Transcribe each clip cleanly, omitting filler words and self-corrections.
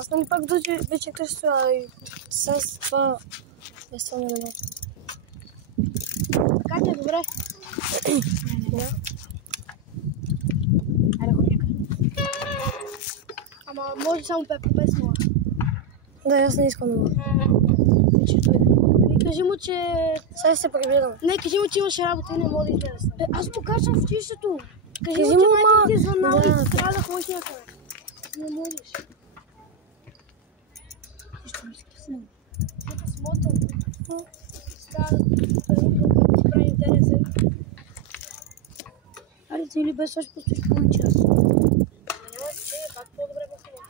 Аз нали пак вече къща и с това без това не. Как е добре? Да. Айде ходи. Ама може само Пепо без нула. Да, аз не искам много. Кажи му, че... Сега ще се прегледам. Не, кажи му, че имаше работа и не мога да излезе. Аз покачвам в училището. Кажи му, му, че майка ти е звънала да. и трябва да ходиш някъде. Не можеш. Ще ми скъсна. Като смотан. Става да си прави ДНС. Айде, ти или без още постоиш половин час. Няма че, пак по-добре ме хубаво.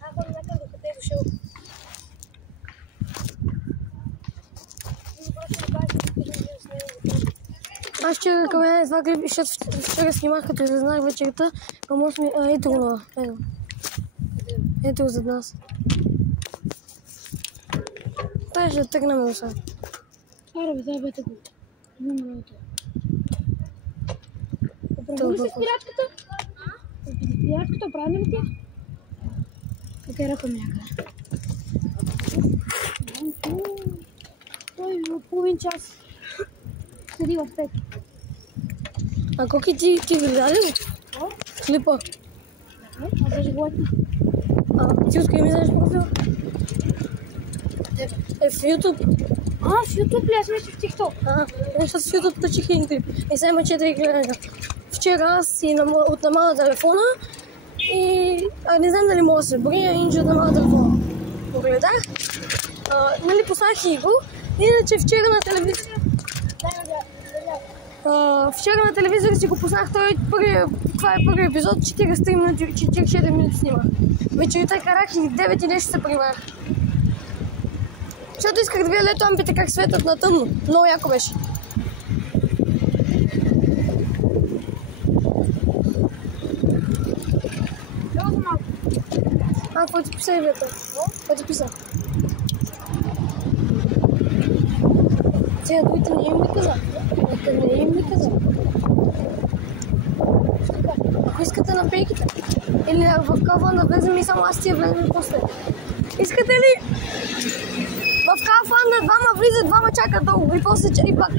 Аз ходя някъде докъде е дошъл. Аз вчера към мен това клип, защото вчера снимах, като излезнах вечерта към 8. Ето го, ето. Ето го зад нас. Тай ще тръгнем до сега. Аре бе, дай бете го. Имам работа. Оправи ли се спирачката? Спирачката оправи ли тя? Окей, ръкам някъде. Той половин час. Седи в 5. А Коки ти гледа ли? Клипа. Аз даже гледам. Ти откъде ми знаеш профил? В YouTube. В YouTube ли? Аз мисля в TikTok. Защото в YouTube качих един клип. И сега има 4 гледания. Вчера аз си отнамала телефона и не знам дали мога да се броя, иначе отнамала телефона. Погледах. Нали поставих и го. Иначе вчера на телевизия... Вчера на телевизора си го познах, това е първи епизод, 43 минути, 44 минути снимах. Вечерта карах и 9 и нещо се прибрах. Защото исках да видя лето ампите как светят на тъмно. Много яко беше. Какво ти писа, Ивета? Какво ти писа? Сега другите не им ли каза? Не им ли каза? Ако искате на пейките, или в кафа да влезем и само аз ти я влезем после. Искате ли? В кафа на двама влизат, двама чакат долу и после и пак.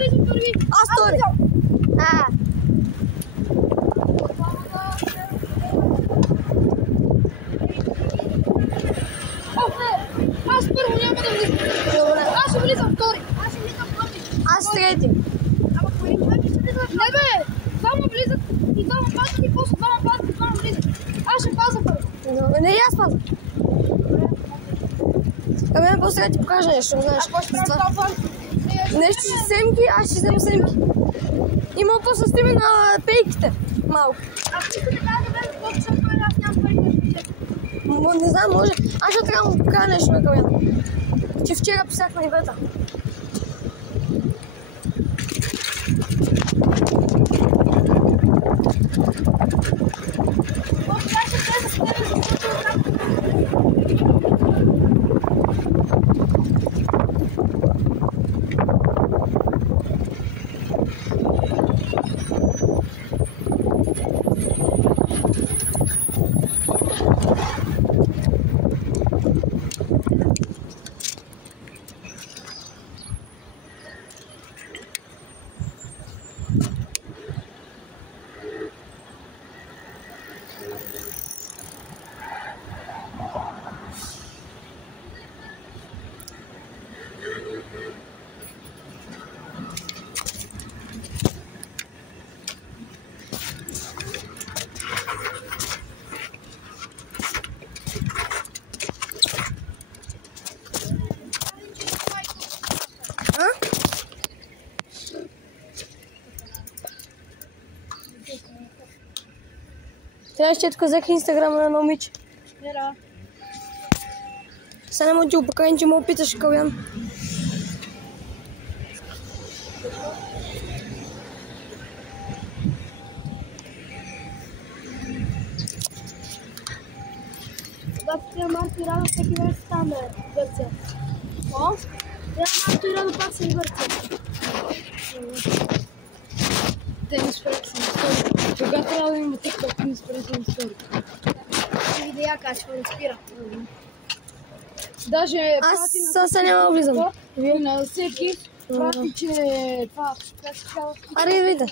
Аз втори. Аз първо няма да влизам. Аз ще влизам втори. Аз трети. Ама кой човек ще влиза? Не бе! Двама влизат и двама пазят и после двама пазят и двама влизат. Аз ще пазя първо. Не, аз пазя. Ами после да ти покажа нещо, знаеш. Ако ще правя това? Нещо ще семки, аз ще взема семки. Има после стиме на пейките. Малко. Ако искате да влезем, колко съм пари, аз нямам пари да влизам. Не знам, може. Аз ще трябва да покажа нещо на Калян. Че вчера писах на Ивета. Сега ще казах инстаграма на едно момиче. Сега не мога да ти го покажа, че му питаш Калян. Когато трябва Марто и Радо, всеки време се там в Гърция. О? Трябва Марто и Радо пак са в Гърция. Те ми спряха съм история. Кога трябва да има TikTok, ми спряха съм история. Ще видя как ще ме спира. Даже аз сега няма да влизам. На всеки прати, че това как се казва. Аре, видя.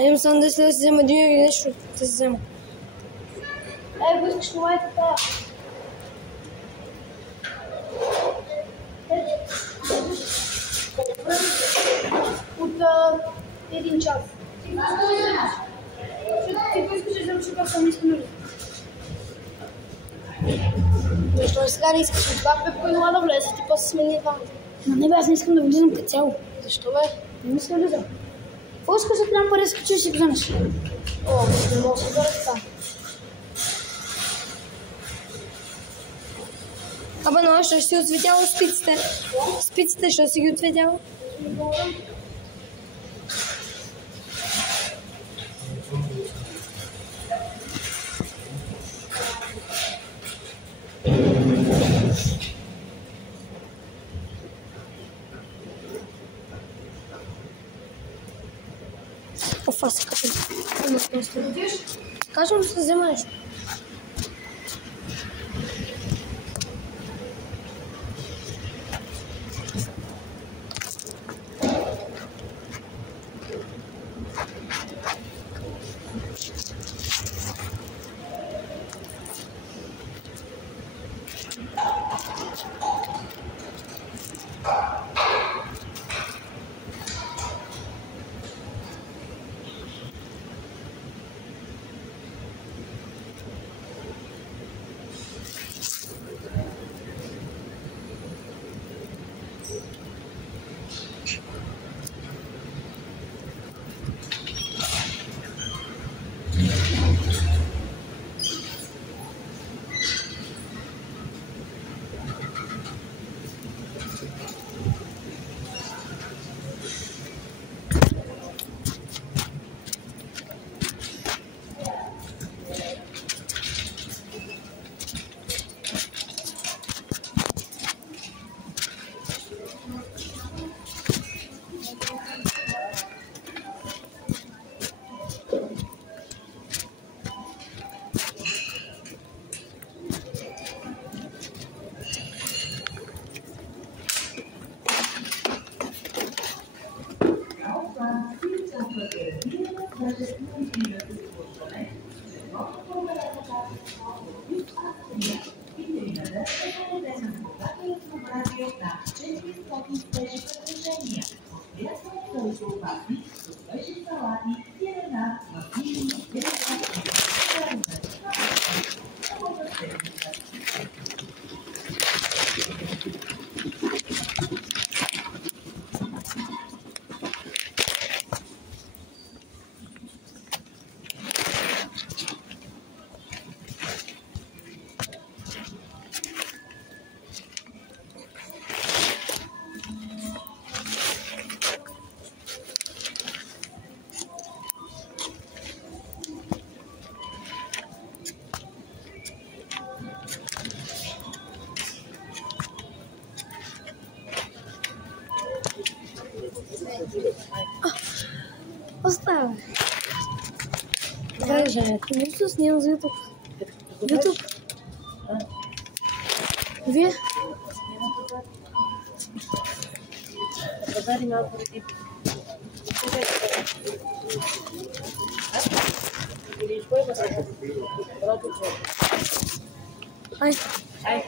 Идем само да си взема един или нещо да се взема. Го искаш това и така. От един час. Ти го искаш да вземеш, защото съм искам. Защо сега не искаш от това правила да влезе, ти после смени това. Но не бе, аз не искам да влизам като цяло. Защо бе? Не мисля влизам. Какво искаш да трябва пари, скачиш и си го вземеш? О, не мога да се взема така. Абе, но що си отцветяла спиците? Спиците, що си ги отцветяла? Офа, се качвам. Качвам се, взема нещо. Оставя. Дай, Женя, ти не се снимам за YouTube. YouTube. Вие? Ай. Ай.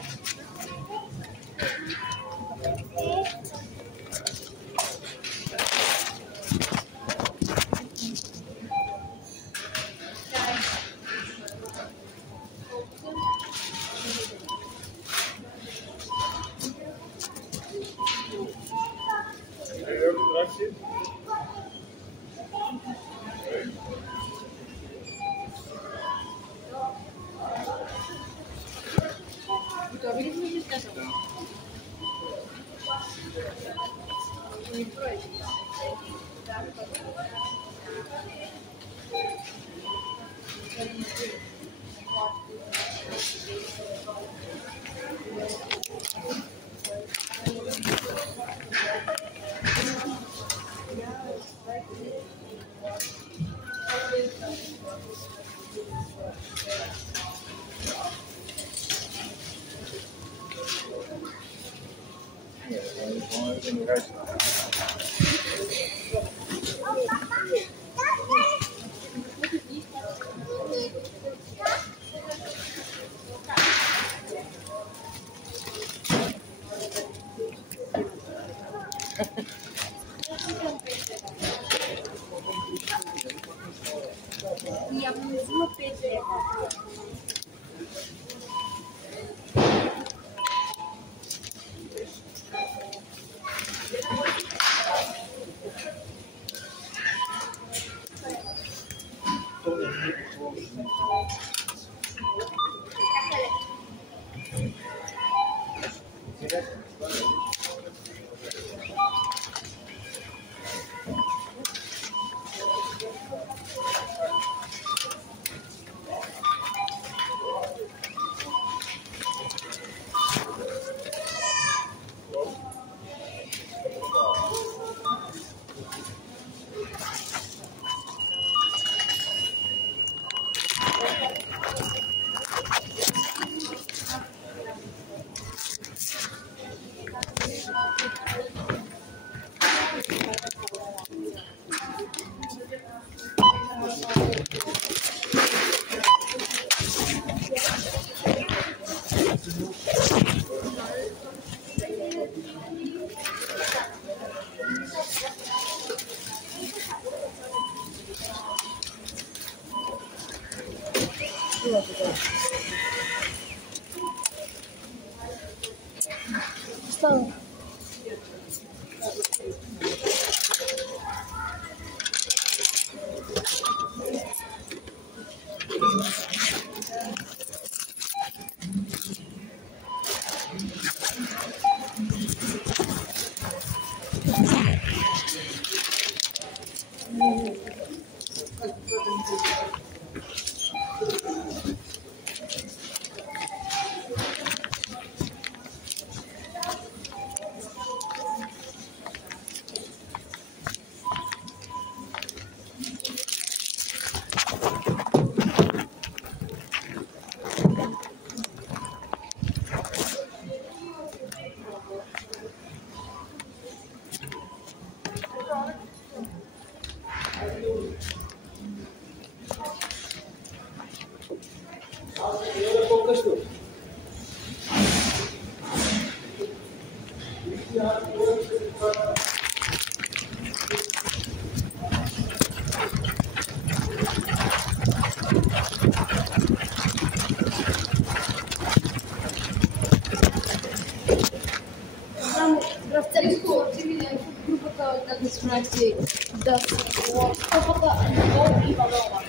Правцелиско, ти видя групата на дискриминации да се групата Ангол и Валова.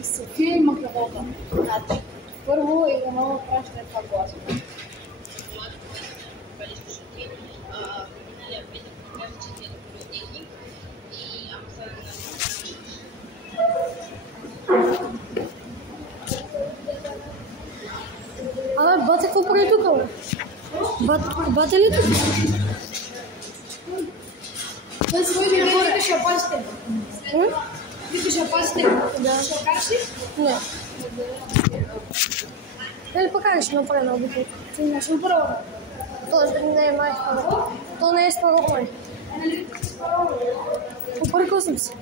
И София и Македона. Значи, първо Иванова праща това гласа. Абе, бате, какво прави тук, бе? Бате ли тук? Той своите не викаше апасите. Викаше апасите. Да. Ще караш ли? Не. Дали покажеш напред на обикол? Ти не ще право. То не е май спаро. То не е спаро май. Попъркал съм се.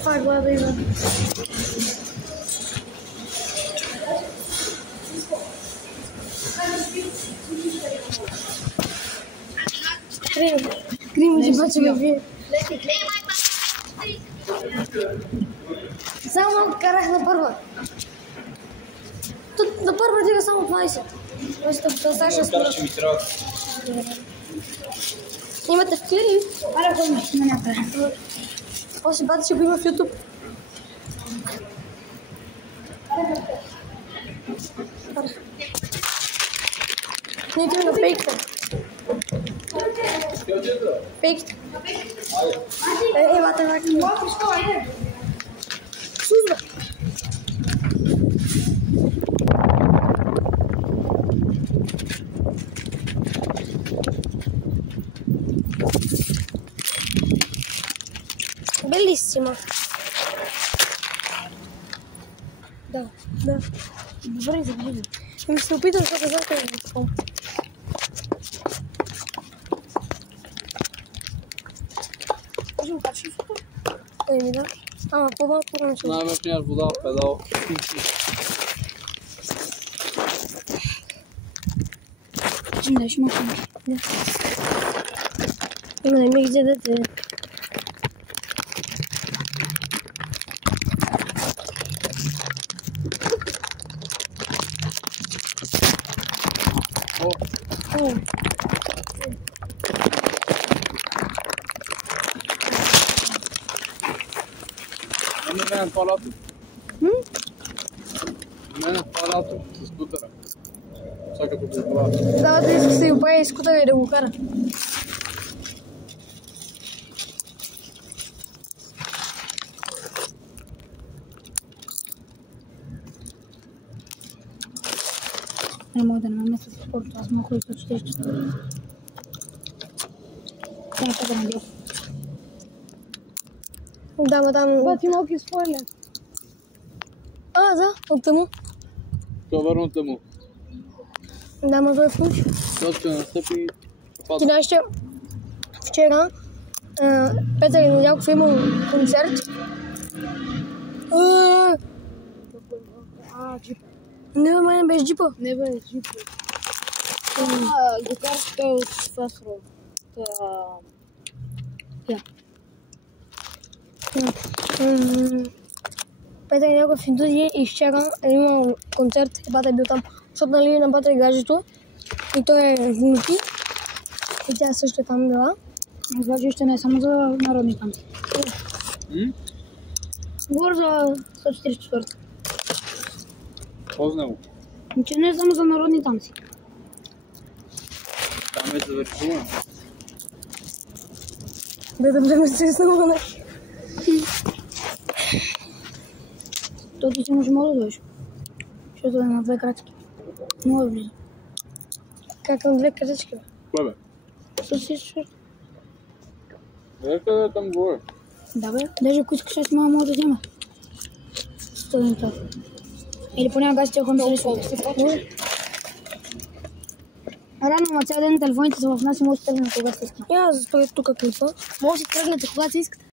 Това е глада има. Крим, че баче ме вие. Само карах на първа. Тут на първа дига само 20. Тоест, Саша Караш, че ми трябва. Имате в клири? Аре, ходим, ще ме някъде. После бата ще го има в YouTube. Не идем на пейкта. Пейкта. Бата, вака. Сузба. Белиссимо. Да. Добре, забавим. Ми се опитам да знам как да го. Можем качи фото? Да. Ама, по-малко време ще. Знаем, че нямаш вода, педал. Не, ще махам. Има не ми где да те. Не ме това лято. Не, това лято с скутера. Сега като го правя. Да иска се го прави скутера и да го кара. Не мога да намеся с спорта, аз малко и с 40 часа. Не, така не бил. Да, мадам. Бати малки спойлер. Да, от тъму. Това върната му. Да, ма той е фунч. Това ще настъпи. Ти знаеш, че вчера Петър Недялков е имал концерт. Джип. Не, мене без джипа. Не бе, джип. Гитарата е от Фасро. Петър Недялков в Индузия и вчера е имал концерт и бата е бил там. Защото нали на бата е гаджето и той е внуки. И тя също е там била. Значи ще не е само за народни танци. Говоря за 144. Познай го. Че не е само за народни танци. Там е за върховна. Да ме се изнуване. То ти си може да дойдеш. Защото е на 2 крачки. Много е близо. Как на 2 крачки? Кое бе? 144. Нека там горе. Да бе, даже ако искаш, аз мога да взема. Студента. Или поне газ ще ходим с Рано, ма цял ден телефоните са в нас и може да тръгнете кога се иска. Я спред тук клипа. Може да тръгнете кога се искате.